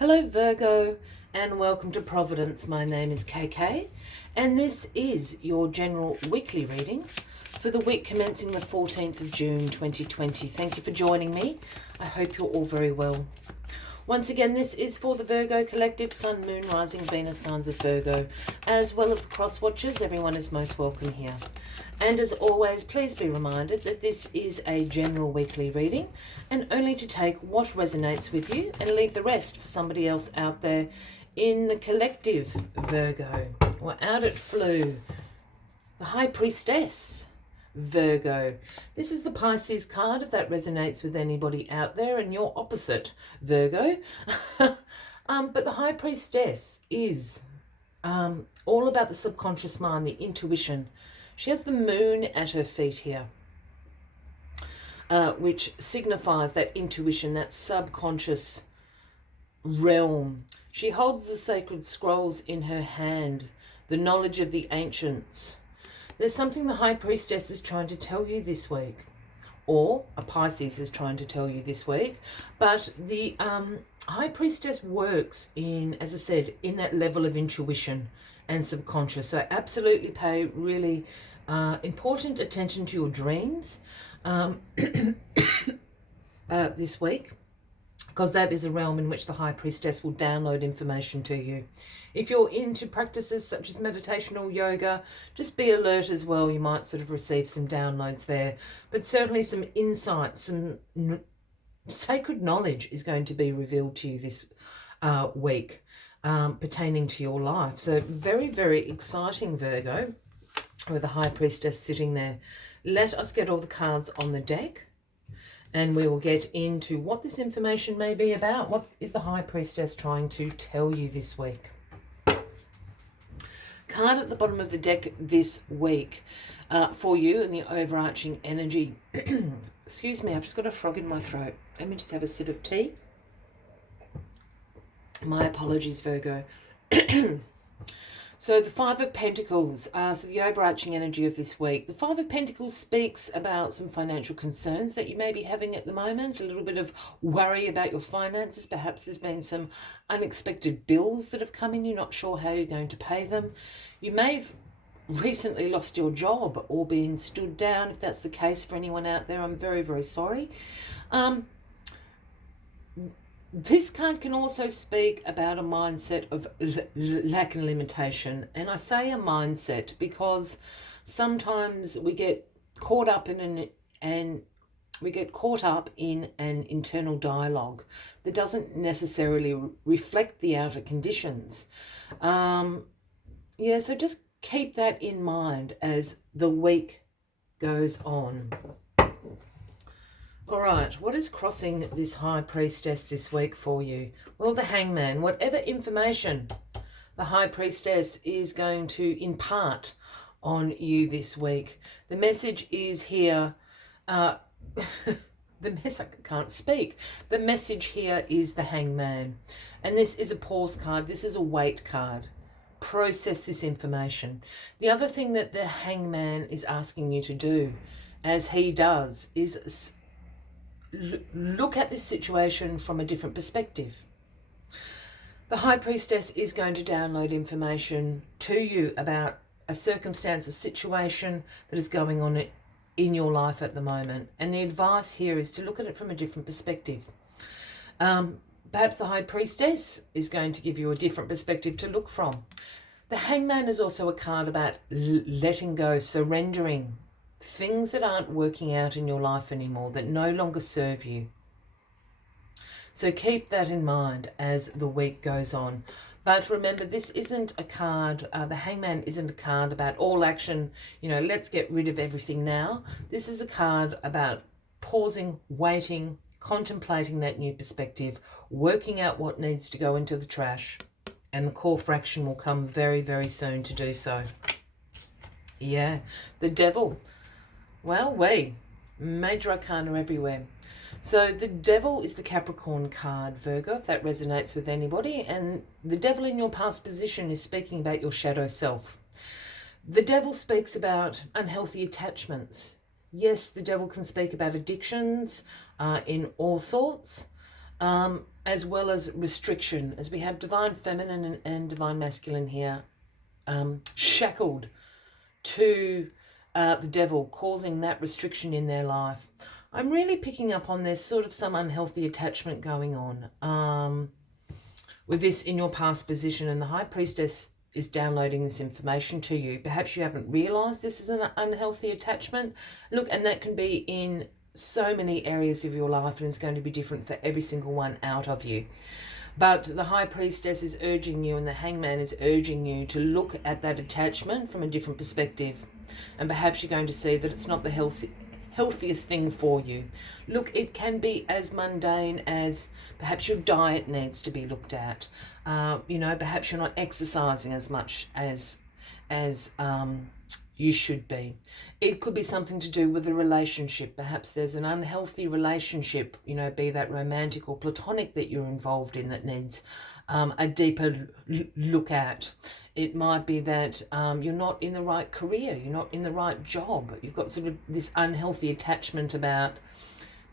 Hello Virgo and welcome to Providence. My name is KK and this is your general weekly reading for the week commencing the 14th of June 2020. Thank you for joining me. I hope you're all very well. Once again, this is for the Virgo collective, Sun, Moon, Rising, Venus, signs of Virgo, as well as the cross watchers. Everyone is most welcome here. And as always, please be reminded that this is a general weekly reading and only to take what resonates with you and leave the rest for somebody else out there in the collective Virgo. We're out at flew. The High Priestess, Virgo. This is the Pisces card, if that resonates with anybody out there, and you're opposite, Virgo. But the High Priestess is all about the subconscious mind, the intuition. She has the moon at her feet here, which signifies that intuition, that subconscious realm. She holds the sacred scrolls in her hand, the knowledge of the ancients. There's something the High Priestess is trying to tell you this week, or a Pisces is trying to tell you this week, but the High Priestess works in, as I said, in that level of intuition and subconscious. So absolutely pay really important attention to your dreams this week, because that is a realm in which the High Priestess will download information to you. If you're into practices such as meditation or yoga, just be alert as well. You might sort of receive some downloads there, but certainly some insights, some sacred knowledge is going to be revealed to you this week pertaining to your life. So very, very exciting, Virgo, with the High Priestess sitting there. Let us get all the cards on the deck, and we will get into what this information may be about. What is the High Priestess trying to tell you this week? Card at the bottom of the deck this week for you and the overarching energy. Excuse me, I've just got a frog in my throat. Let me just have a sip of tea. My apologies, Virgo. So the Five of Pentacles, so the overarching energy of this week. The Five of Pentacles speaks about some financial concerns that you may be having at the moment, a little bit of worry about your finances. Perhaps there's been some unexpected bills that have come in. You're not sure how you're going to pay them. You may have recently lost your job or been stood down. If that's the case for anyone out there, I'm very, very sorry. This card can also speak about a mindset of lack and limitation. And I say a mindset because sometimes we get caught up in an internal dialogue that doesn't necessarily reflect the outer conditions. So just keep that in mind as the week goes on. All right, what is crossing this High Priestess this week for you? Well, the Hangman. Whatever information the High Priestess is going to impart on you this week, the message is here. I can't speak. The message here is the Hangman. And this is a pause card. This is a wait card. Process this information. The other thing that the Hangman is asking you to do, as he does, is look at this situation from a different perspective. The High Priestess is going to download information to you about a circumstance, a situation that is going on in your life at the moment. And the advice here is to look at it from a different perspective. Perhaps the High Priestess is going to give you a different perspective to look from. The Hangman is also a card about letting go, surrendering things that aren't working out in your life anymore, that no longer serve you. So keep that in mind as the week goes on. But remember, this isn't a card, the Hangman isn't a card about all action, let's get rid of everything now. This is a card about pausing, waiting, contemplating that new perspective, working out what needs to go into the trash, and the call for action will come very, very soon to do so. Yeah, the Devil. Well, major arcana everywhere. So the Devil is the Capricorn card, Virgo, if that resonates with anybody. And the Devil in your past position is speaking about your shadow self. The Devil speaks about unhealthy attachments. Yes, the Devil can speak about addictions in all sorts. as well as restriction, as we have divine feminine and divine masculine here, shackled to the devil, causing that restriction in their life. I'm really picking up on there's sort of some unhealthy attachment going on with this in your past position, and the High Priestess is downloading this information to you. Perhaps you haven't realized this is an unhealthy attachment. Look, and that can be in so many areas of your life, and it's going to be different for every single one out of you. But the High Priestess is urging you, and the Hangman is urging you to look at that attachment from a different perspective. And perhaps you're going to see that it's not the healthiest thing for you. Look, it can be as mundane as perhaps your diet needs to be looked at. Perhaps you're not exercising as much as you should be. It could be something to do with a relationship. Perhaps there's an unhealthy relationship, be that romantic or platonic, that you're involved in that needs a deeper look at. It might be that you're not in the right career, you're not in the right job. You've got sort of this unhealthy attachment about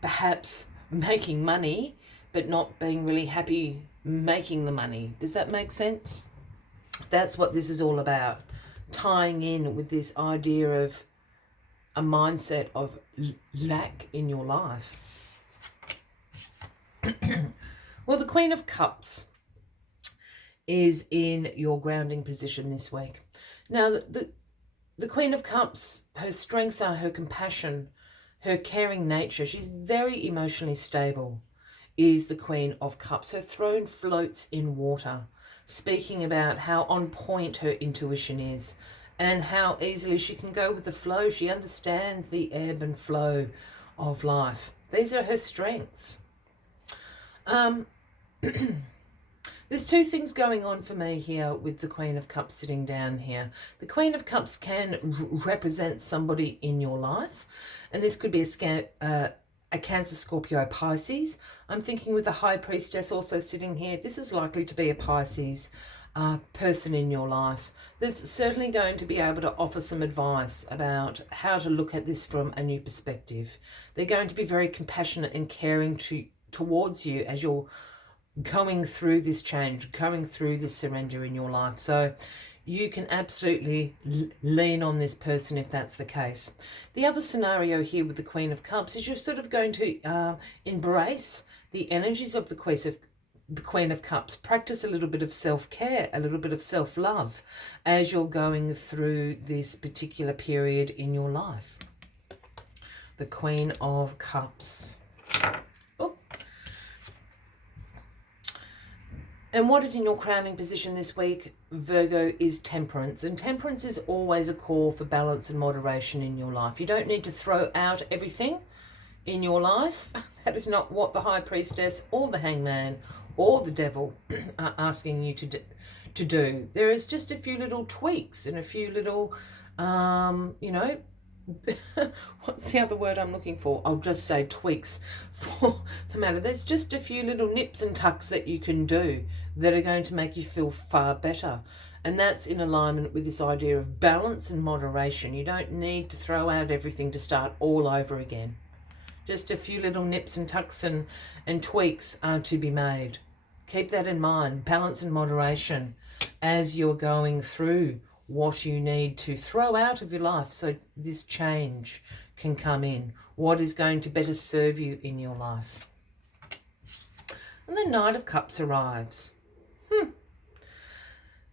perhaps making money, but not being really happy making the money. Does that make sense? That's what this is all about. Tying in with this idea of a mindset of lack in your life. Well, the Queen of Cups is in your grounding position this week. Now, the Queen of Cups, her strengths are her compassion, her caring nature. She's very emotionally stable, is the Queen of Cups. Her throne floats in water, speaking about how on point her intuition is and how easily she can go with the flow. She understands the ebb and flow of life. These are her strengths. There's two things going on for me here with the Queen of Cups sitting down here. The Queen of Cups can represent somebody in your life, and this could be a Cancer, Scorpio, Pisces. I'm thinking with the High Priestess also sitting here, this is likely to be a Pisces person in your life that's certainly going to be able to offer some advice about how to look at this from a new perspective. They're going to be very compassionate and caring towards you as you're going through this change, going through this surrender in your life. So you can absolutely lean on this person if that's the case. The other scenario here with the Queen of Cups is you're sort of going to embrace the energies of the Queen of Cups. Practice a little bit of self-care, a little bit of self-love as you're going through this particular period in your life. The Queen of Cups. And what is in your crowning position this week, Virgo, is Temperance. And Temperance is always a call for balance and moderation in your life. You don't need to throw out everything in your life. That is not what the High Priestess or the Hangman or the Devil are asking you to do. There is just a few little tweaks and a few little, what's the other word I'm looking for? I'll just say tweaks for the matter. There's just a few little nips and tucks that you can do that are going to make you feel far better. And that's in alignment with this idea of balance and moderation. You don't need to throw out everything to start all over again. Just a few little nips and tucks and tweaks are to be made. Keep that in mind, balance and moderation, as you're going through what you need to throw out of your life so this change can come in. What is going to better serve you in your life? And the Knight of Cups arrives.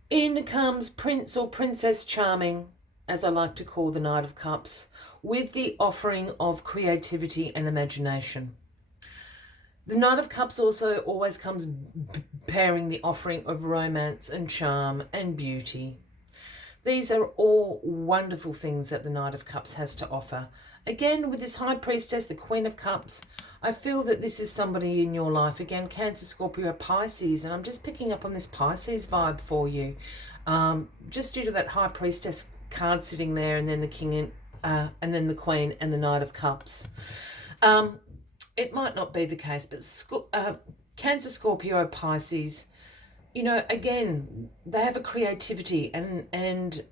In comes Prince or Princess Charming, as I like to call the Knight of Cups, with the offering of creativity and imagination. The Knight of Cups also always comes bearing the offering of romance and charm and beauty. These are all wonderful things that the Knight of Cups has to offer. Again, with this High Priestess, the Queen of Cups, I feel that this is somebody in your life. Again, Cancer, Scorpio, Pisces, and I'm just picking up on this Pisces vibe for you. Just due to that High Priestess card sitting there, and then the King and then the Queen and the Knight of Cups. It might not be the case, but Cancer, Scorpio, Pisces, again, they have a creativity and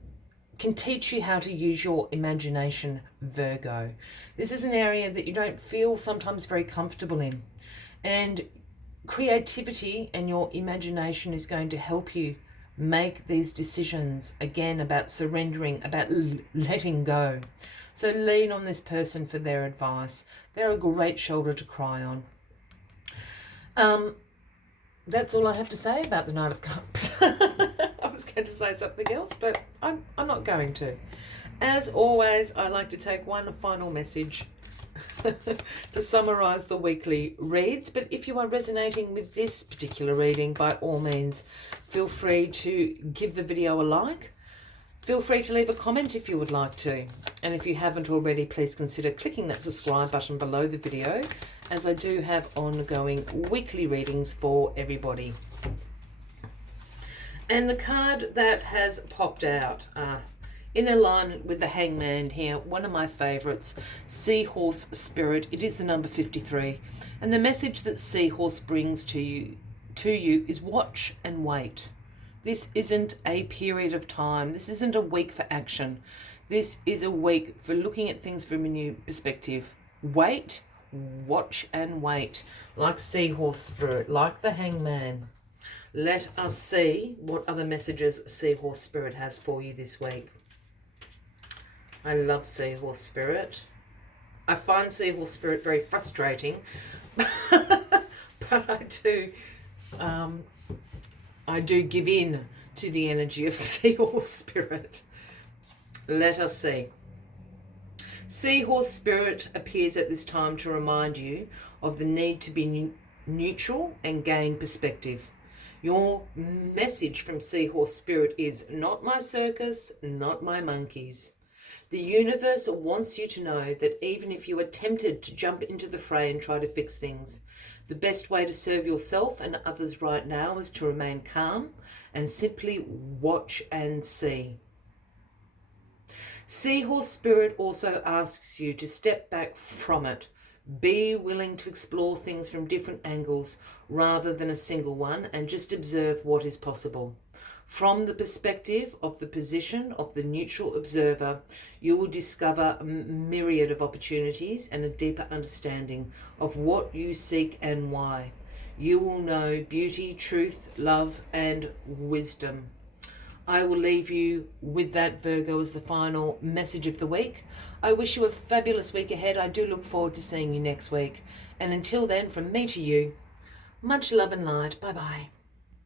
can teach you how to use your imagination, Virgo. This is an area that you don't feel sometimes very comfortable in. And creativity and your imagination is going to help you make these decisions, again, about surrendering, about letting go. So lean on this person for their advice. They're a great shoulder to cry on. That's all I have to say about the Knight of Cups. I was going to say something else, but I'm not going to. As always, I like to take one final message to summarize the weekly reads. But if you are resonating with this particular reading, by all means, feel free to give the video a like. Feel free to leave a comment if you would like to. And if you haven't already, please consider clicking that subscribe button below the video, as I do have ongoing weekly readings for everybody. And the card that has popped out, in alignment with the Hangman here, one of my favourites, Seahorse Spirit. It is the number 53. And the message that Seahorse brings to you is watch and wait. This isn't a period of time. This isn't a week for action. This is a week for looking at things from a new perspective. Wait, watch and wait. Like Seahorse Spirit, like the Hangman. Let us see what other messages Seahorse Spirit has for you this week. I love Seahorse Spirit. I find Seahorse Spirit very frustrating, but I do give in to the energy of Seahorse Spirit. Let us see. Seahorse Spirit appears at this time to remind you of the need to be neutral and gain perspective. Your message from Seahorse Spirit is not my circus, not my monkeys. The universe wants you to know that even if you are tempted to jump into the fray and try to fix things, the best way to serve yourself and others right now is to remain calm and simply watch and see. Seahorse Spirit also asks you to step back from it. Be willing to explore things from different angles rather than a single one, and just observe what is possible. From the perspective of the position of the neutral observer, you will discover a myriad of opportunities and a deeper understanding of what you seek and why. You will know beauty, truth, love, and wisdom. I will leave you with that, Virgo, as the final message of the week. I wish you a fabulous week ahead. I do look forward to seeing you next week. And until then, from me to you, much love and light. Bye-bye.